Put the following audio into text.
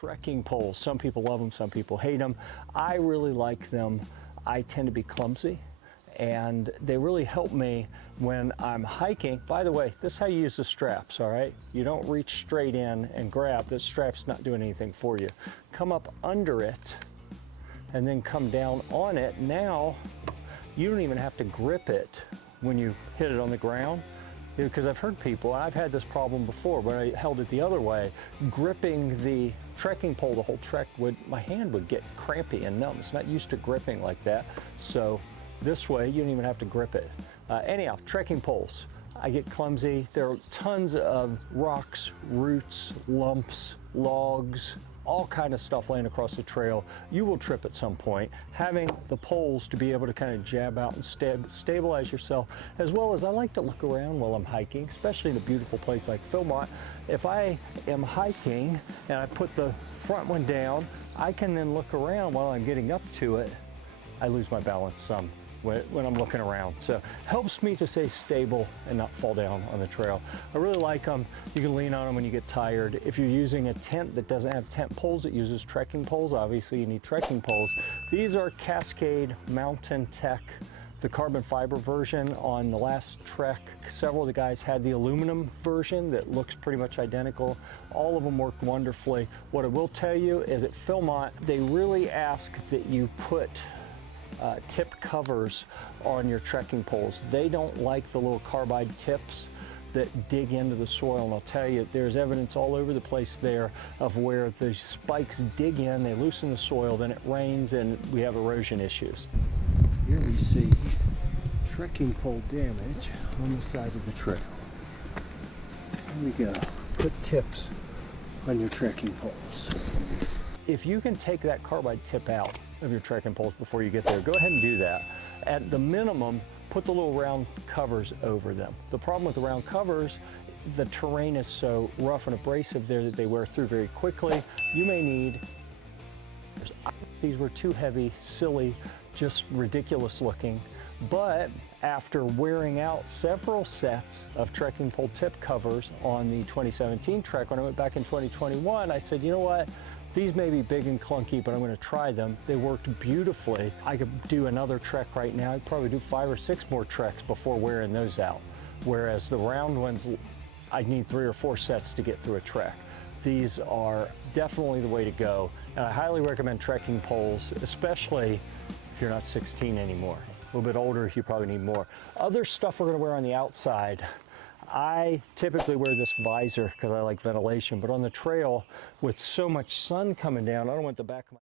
Trekking poles. Some people love them, some people hate them. I really like them. I tend to be clumsy, and they really help me when I'm hiking. By the way, this is how you use the straps, all right? You don't reach straight in and grab. This strap's not doing anything for you. Come up under it and then come down on it. Now, you don't even have to grip it when you hit it on the ground. Because I've heard people, and I've had this problem before, when I held it the other way, gripping the trekking pole the whole trek, my hand would get crampy and numb. It's not used to gripping like that. So this way, you don't even have to grip it. Anyhow, trekking poles. I get clumsy. There are tons of rocks, roots, lumps, logs, all kind of stuff laying across the trail. You will trip at some point. Having the poles to be able to kind of jab out and stabilize yourself, as well as I like to look around while I'm hiking, especially in a beautiful place like Philmont. If I am hiking and I put the front one down, I can then look around while I'm getting up to it. I lose my balance some when I'm looking around. So helps me to stay stable and not fall down on the trail. I really like them. You can lean on them when you get tired. If you're using a tent that doesn't have tent poles, it uses trekking poles. Obviously you need trekking poles. These are Cascade Mountain Tech, the carbon fiber version. On the last trek, several of the guys had the aluminum version that looks pretty much identical. All of them work wonderfully. What I will tell you is at Philmont, they really ask that you put tip covers on your trekking poles. They don't like the little carbide tips that dig into the soil, and I'll tell you, there's evidence all over the place there of where the spikes dig in, they loosen the soil, then it rains and we have erosion issues. Here we see trekking pole damage on the side of the trail. Here we go. Put tips on your trekking poles. If you can take that carbide tip out of your trekking poles before you get there, go ahead and do that. At the minimum, put the little round covers over them. The problem with the round covers, the terrain is so rough and abrasive there that they wear through very quickly. You may need, these were too heavy, silly, just ridiculous looking. But after wearing out several sets of trekking pole tip covers on the 2017 trek, when I went back in 2021, I said, you know what? These may be big and clunky, but I'm going to try them. They worked beautifully. I could do another trek right now. I'd probably do 5 or 6 more treks before wearing those out. Whereas the round ones, I'd need 3 or 4 sets to get through a trek. These are definitely the way to go. And I highly recommend trekking poles, especially if you're not 16 anymore. A little bit older, you probably need more. Other stuff we're going to wear on the outside. I typically wear this visor because I like ventilation, but on the trail with so much sun coming down, I don't want the back of my